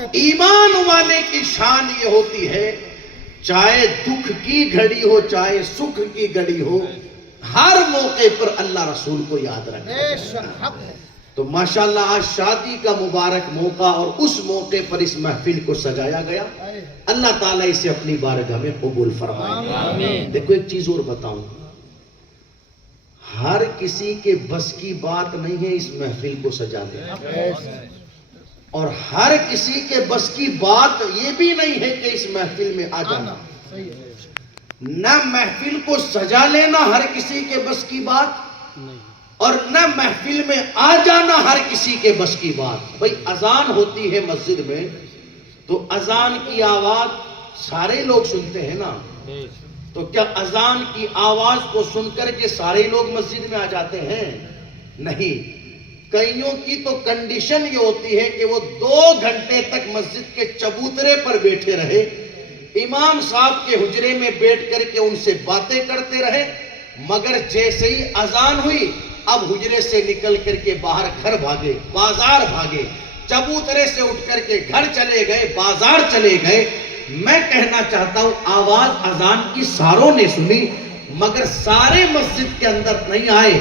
ایمان والے کی شان یہ ہوتی ہے، چاہے دکھ کی گھڑی ہو چاہے سکھ کی گھڑی ہو، ہر موقع پر اللہ رسول کو یاد رکھے۔ تو ماشاءاللہ آج شادی کا مبارک موقع اور اس موقع پر اس محفل کو سجایا گیا، اللہ تعالیٰ اسے اپنی بارگاہ میں قبول فرمائے۔ دیکھو ایک چیز اور بتاؤں، ہر کسی کے بس کی بات نہیں ہے اس محفل کو سجانے، اور ہر کسی کے بس کی بات یہ بھی نہیں ہے کہ اس محفل میں آ جانا۔ نہ محفل کو سجا لینا ہر کسی کے بس کی بات، اور نہ محفل میں آ جانا ہر کسی کے بس کی بات۔ بھئی اذان ہوتی ہے مسجد میں تو اذان کی آواز سارے لوگ سنتے ہیں نا، تو کیا اذان کی آواز کو سن کر کے سارے لوگ مسجد میں آ جاتے ہیں؟ نہیں، کئیوں کی تو کنڈیشن یہ ہوتی ہے کہ وہ 2 گھنٹے تک مسجد کے چبوترے پر بیٹھے رہے، امام صاحب کے حجرے میں بیٹھ کر کے ان سے باتیں کرتے رہے، مگر جیسے ہی اذان ہوئی اب حجرے سے نکل کر کے باہر گھر بھاگے، بازار بھاگے، چبوترے سے اٹھ کر کے گھر چلے گئے، بازار چلے گئے۔ میں کہنا چاہتا ہوں آواز اذان کی ساروں نے سنی، مگر سارے مسجد کے اندر نہیں آئے۔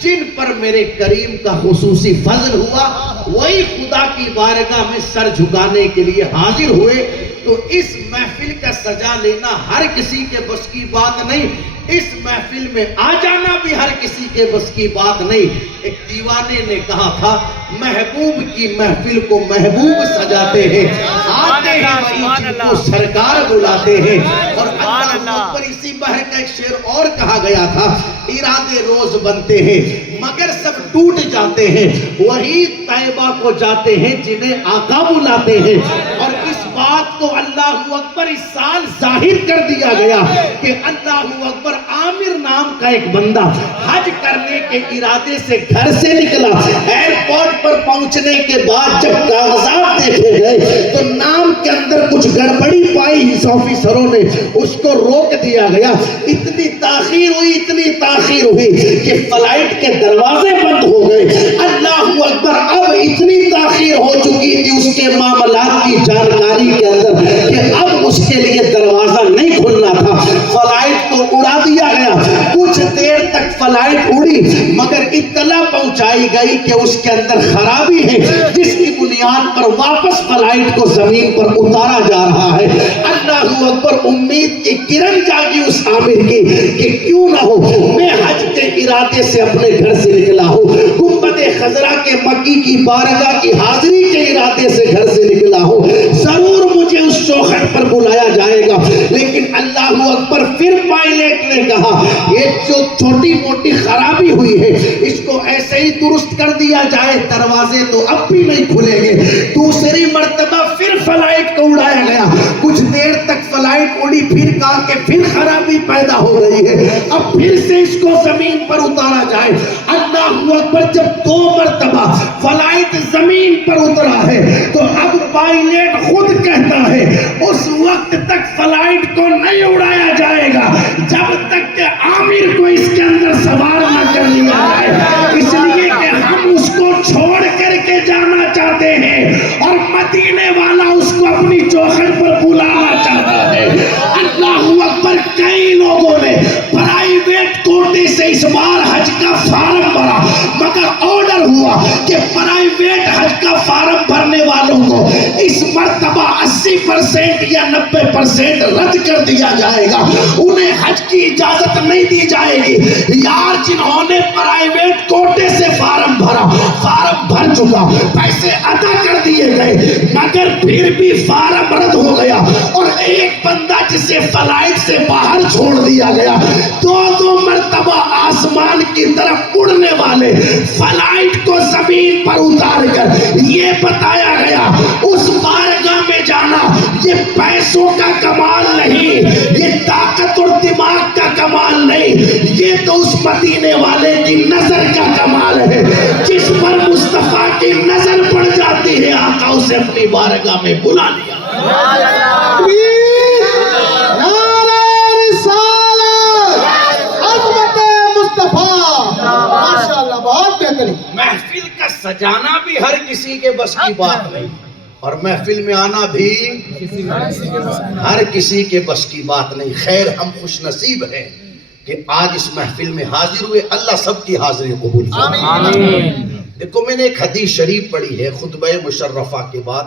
جن پر میرے کریم کا خصوصی فضل ہوا وہی خدا کی بارگاہ میں سر جھکانے کے لیے حاضر ہوئے۔ تو اس محفل کا سجا لینا ہر کسی کے بس کی بات نہیں، اس محفل میں آ جانا بھی ہر کسی کے بس کی بات نہیں۔ ایک دیوانے نے کہا تھا، محبوب کی محفل کو محبوب سجاتے ہیں، آتے ہیں وہی جن کو سرکار بلاتے ہیں۔ اور اللہ اکبر، اسی بہر کا ایک شعر اور کہا گیا تھا، ارادے روز بنتے ہیں مگر سب ٹوٹ جاتے ہیں، وہی طیبہ کو جاتے ہیں جنہیں آقا بلاتے ہیں۔ اور اس بات کو اللہ اکبر اس سال ظاہر کر دیا گیا کہ اللہ اکبر، عامر نام کا ایک بندہ حج کرنے کے ارادے سے گھر سے نکلا، ایئرپورٹ پر پہنچنے کے بعد جب کاغذات دیکھے گئے تو نام کے اندر کچھ گڑبڑی پائی، آفیسروں نے اس کو روک دیا گیا۔ اتنی تاخیر ہوئی کہ فلائٹ کے دروازے بند ہو گئے۔ اللہ اکبر، اب اتنی تاخیر ہو چکی تھی اس کے معاملات کی جانکاری کے اندر کہ اب اس کے لیے دروازہ نہیں کھلنا تھا، فلائٹ کو اڑا دیا گیا۔ کچھ دیر تک فلائٹ اڑی مگر اطلاع پہنچائی گئی کہ اس کے اندر خرابی ہے، جس کی بنیاد پر واپس فلائٹ کو زمین پر اتارا جا رہا ہے۔ اللہ اکبر، امید کی کرن جاگی اس عامر کی کہ کیوں نہ ہو میں حج کے ارادے سے اپنے گھر سے نکلا ہوں، گنبد خضرا کے مکی کی بارگاہ کی حاضری کے ارادے سے گھر سے نکلا ہوں، ضرور مجھے اس چوکھٹ پر بلایا جائے گا۔ لیکن اللہ اکبر، پھر پائلٹ نے کہا یہ جو چھوٹی موٹی خرابی ہوئی ہے اس کو ایسے ہی درست کر دیا جائے، دروازے تو اب بھی نہیں کھلیں گے۔ دوسری مرتبہ پھر فلائٹ کو اڑایا گیا، کچھ دیر تک فلائٹ اڑی، پھر کہا کہ پھر خرابی پیدا ہو رہی ہے، اب پھر سے اس کو زمین پر اتارا جائے۔ اللہ اکبر، جب 2 مرتبہ فلائٹ زمین پر اترا ہے تو اب پائلٹ خود کہتا ہے اس وقت تک فلائٹ کو نہیں اڑایا جائے گا جب تک کہ عامر کو اس کے اندر سوار نہ کر لیا جائے، اس لیے کہ ہم اس کو چھوڑ کر کے جانا چاہتے ہیں اور مدینے والا اس کو اپنی چوکھٹ پر بلانا چاہتا ہے۔ اللہ اکبر، کئی لوگوں نے پرائیویٹ کوٹے سے اس بار حج کا فارم بھرا مگر آرڈر ہوا کہ پرائیویٹ حج کا فارم بھرنے والوں کو اس مرتبہ 80% یا 90% رد کر دیا جائے گا، انہیں حج کی اجازت نہیں دی جائے گی۔ یار، جنہوں نے پرائیویٹ کوٹے سے فارم بھرا، فارم بھر چکا، پیسے ادا کر دیے گئے مگر پھر بھی فارم رد ہو گیا، اور ایک بندہ جسے فلائٹ سے باہر چھوڑ دیا گیا، 2 مرتبہ آسمان کی طرف اڑنے والے فلائٹ کو زمین پر اتار کر یہ بتایا گیا اس بارگاہ میں جانا یہ پیسوں کا کمال نہیں، یہ طاقت اور دماغ کا کمال نہیں، یہ تو اس مدینے والے کی نظر کا کمال ہے۔ جس پر مصطفیٰ کی نظر پڑ جاتی ہے آقا اسے اپنی بارگاہ میں بلا لیا۔ محفل کا سجانا بھی ہر کسی کے بس کی بات نہیں، اور محفل میں آنا بھی ہر کسی کے بس کی بات نہیں. خیر ہم خوش نصیب ہیں کہ آج اس محفل میں حاضر ہوئے. اللہ سب کی حاضری قبول فرمائے. دیکھو میں نے ایک حدیث شریف پڑھی ہے خطبہ مشرفہ کے بعد،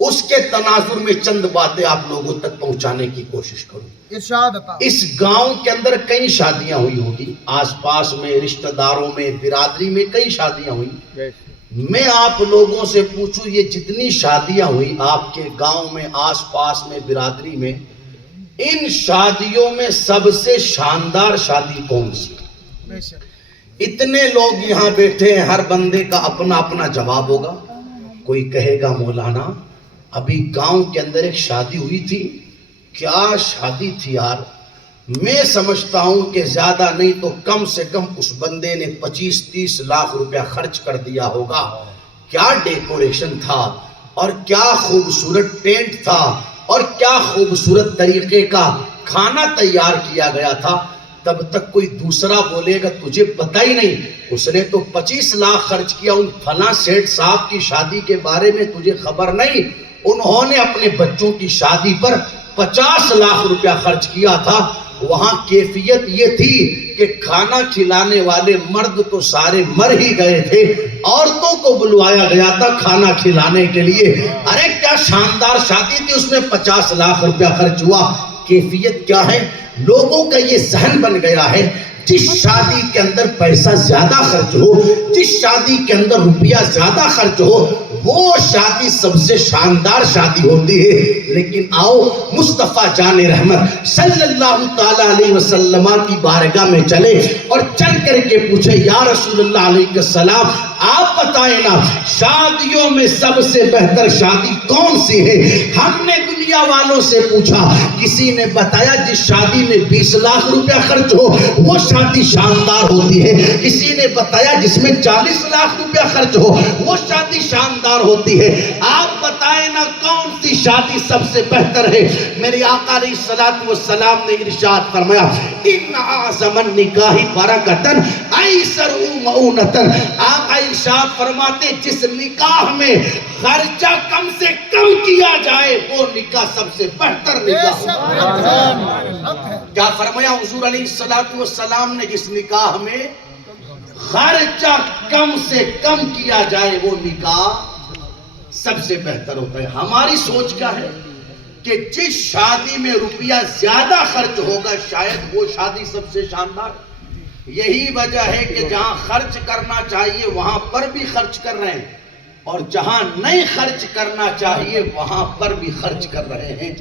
اس کے تناظر میں چند باتیں آپ لوگوں تک پہنچانے کی کوشش کروں. اس گاؤں کے اندر کئی شادیاں ہوئی ہوگی، آس پاس میں رشتہ داروں میں برادری میں کئی شادیاں ہوئی. میں آپ لوگوں سے پوچھوں یہ جتنی شادیاں ہوئی آپ کے گاؤں میں آس پاس میں برادری میں، ان شادیوں میں سب سے شاندار شادی کون سی؟ اتنے لوگ یہاں بیٹھے ہیں، ہر بندے کا اپنا اپنا جواب ہوگا. کوئی کہے گا مولانا ابھی گاؤں کے اندر ایک شادی ہوئی تھی. کیا شادی تھی یار، میں سمجھتا ہوں کہ زیادہ نہیں تو کم سے کم اس بندے نے 25-30 لاکھ روپیہ خرچ کر دیا ہوگا. کیا ڈیکوریشن تھا اور کیا خوبصورت ٹینٹ تھا اور کیا خوبصورت طریقے کا کھانا تیار کیا گیا تھا. تب تک کوئی دوسرا بولے گا تجھے پتہ ہی نہیں، اس نے تو 25 لاکھ خرچ کیا، ان فلاں سیٹ صاحب کی شادی کے بارے میں تجھے خبر نہیں، انہوں نے اپنے بچوں کی شادی پر 50 لاکھ روپیہ خرچ کیا تھا. وہاں کیفیت یہ تھی کہ کھانا کھلانے والے مرد تو سارے مر ہی گئے تھے، عورتوں کو بلوایا گیا تھا کھانا کھلانے کے لیے. ارے کیا شاندار شادی تھی، اس میں 50 لاکھ روپیہ خرچ ہوا. کیفیت کیا ہے؟ لوگوں کا یہ ذہن بن گیا ہے جس شادی کے اندر پیسہ زیادہ خرچ ہو، جس شادی کے اندر روپیہ زیادہ خرچ ہو، وہ شادی سب سے شاندار شادی ہوتی ہے. لیکن آؤ مصطفیٰ جان رحمت صلی اللہ تعالیٰ علیہ وسلم کی بارگاہ میں چلے اور چل کر کے پوچھے یا رسول اللہ علیہ السلام آپ بتائیں نا شادیوں میں سب سے بہتر شادی کون سی ہے؟ ہم نے دنیا والوں سے پوچھا، کسی نے بتایا جس شادی میں 20 لاکھ روپیہ خرچ ہو وہ شادی شاندار ہوتی ہے. کسی نے بتایا جس میں 40 لاکھ روپیہ خرچ ہو وہ شادی شاندار ہوتی ہے. آپ بتائیں نا کون سی شادی سب سے بہتر ہے؟ میرے آقا علیہ الصلوۃ والسلام نے ارشاد فرمایا ان اعظم النکاح برکتن ایسر مؤونتن. آقا ارشاد فرماتے جس نکاح میں خرچہ کم سے کم کیا جائے وہ نکاح سب سے بہتر نکاح. کیا فرمایا حضور علیہ الصلوۃ والسلام نے؟ جس نکاح میں خرچہ کم سے کم کیا جائے وہ نکاح سب سے بہتر ہوتا ہے. ہماری سوچ کیا ہے کہ جس شادی میں روپیہ زیادہ خرچ ہوگا شاید وہ شادی سب سے شاندار. یہی وجہ ہے کہ جہاں خرچ کرنا چاہیے وہاں پر بھی خرچ کر رہے ہیں اور جہاں نہیں خرچ کرنا چاہیے وہاں پر بھی خرچ کر رہے ہیں.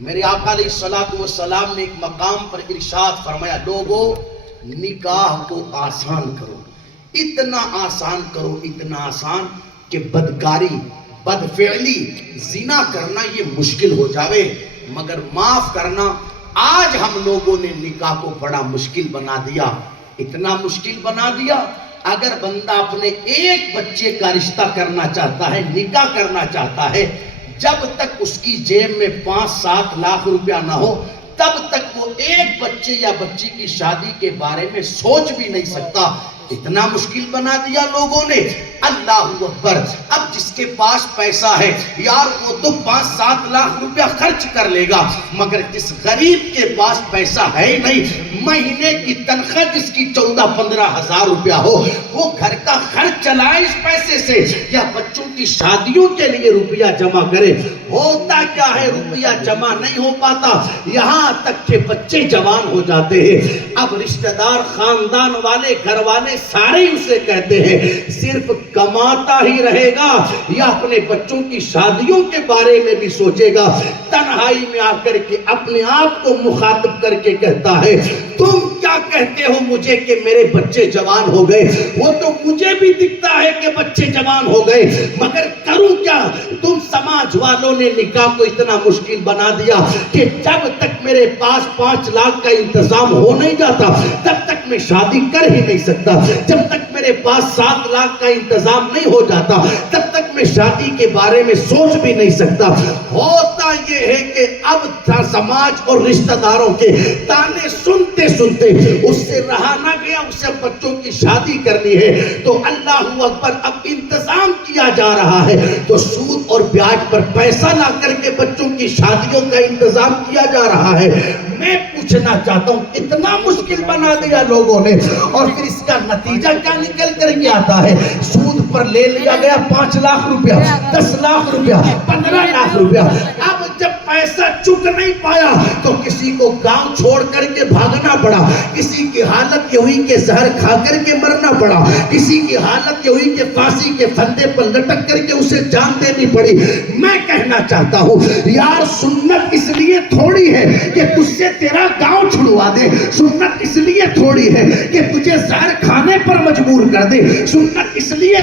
میرے آقا علیہ الصلوۃ والسلام نے ایک مقام پر ارشاد فرمایا لوگوں نکاح کو آسان کرو، اتنا آسان کرو، اتنا آسان کہ بدکاری، بدفعلی، زنا کرنا یہ مشکل ہو جاوے. مگر معاف کرنا آج ہم لوگوں نے نکاح کو بڑا مشکل بنا دیا. اتنا مشکل بنا دیا اگر بندہ اپنے ایک بچے کا رشتہ کرنا چاہتا ہے، نکاح کرنا چاہتا ہے، جب تک اس کی جیب میں 5-7 لاکھ روپیہ نہ ہو تب تک وہ ایک بچے یا بچی کی شادی کے بارے میں سوچ بھی نہیں سکتا. اتنا مشکل بنا دیا لوگوں نے. اللہ اکبر. اب جس کے پاس پیسہ ہے یار وہ تو 5-7 لاکھ روپیہ خرچ کر لے گا، مگر جس غریب کے پاس پیسہ ہے ہی نہیں، مہینے کی تنخواہ جس کی 14-15 ہزار روپیہ ہو وہ گھر کا خرچ چلائے اس پیسے سے یا بچوں کی شادیوں کے لیے روپیہ جمع کرے. ہوتا کیا ہے روپیہ جمع نہیں ہو پاتا، یہاں تک کہ بچے جوان ہو جاتے ہیں. اب رشتہ دار، خاندان والے، گھر والے سارے اسے کہتے ہیں صرف کماتا ہی رہے گا یا اپنے بچوں کی شادیوں کے بارے میں بھی سوچے گا. تنہائی میں آ کر کے اپنے آپ کو مخاطب کر کے کہتا ہے تم کیا کہتے ہو مجھے کہ میرے بچے جوان ہو گئے؟ وہ تو مجھے بھی دکھتا ہے کہ بچے جوان ہو گئے، مگر کروں کیا؟ تم سماج والوں نے نکاح کو اتنا مشکل بنا دیا کہ جب تک میرے پاس 5 لاکھ کا انتظام ہو نہیں جاتا تب تک میں شادی کر ہی نہیں سکتا. جب تک میرے پاس 7 لاکھ کا انتظام نہیں ہو جاتا تب تک میں شادی کے بارے میں سوچ بھی نہیں سکتا. ہوتا یہ ہے کہ اب سماج اور رشتہ داروں کے تانے سنتے سنتے اس سے رہا نہ گیا، اسے بچوں کی شادی کرنی ہے تو اللہ اکبر اب انتظام کیا جا رہا ہے، تو سود اور بیاج پر پیسہ لا کر کے بچوں کی شادیوں کا انتظام کیا جا رہا ہے۔ میں پوچھنا چاہتا ہوں اتنا مشکل بنا دیا لوگوں نے، اور پھر اس کا نتیجہ کیا نکل کر کے آتا ہے؟ سود پر لے لیا گیا 5 لاکھ روپیہ، 10 لاکھ روپیہ، 15 لاکھ روپیہ۔ اب جب پیسہ چک نہیں پایا تو کسی کو گاؤں چھوڑ کر کے بھاگنا پڑا، کسی کی حالت یہ ہوئی کہ زہر کھا کر کے مرنا پڑا، کسی کی حالت یہ ہوئی کہ پھانسی کے پھندے پر لٹک کر کے اسے جان دینی پڑی۔ میں کہنا چاہتا ہوں یار سنت اس لیے تھوڑی ہے کہ تجھ سے تیرا گاؤں چھڑوا دے، سنت اس لیے تھوڑی ہے کہ تجھے زہر کھانے پر مجبور کر دے، سنت اس لیے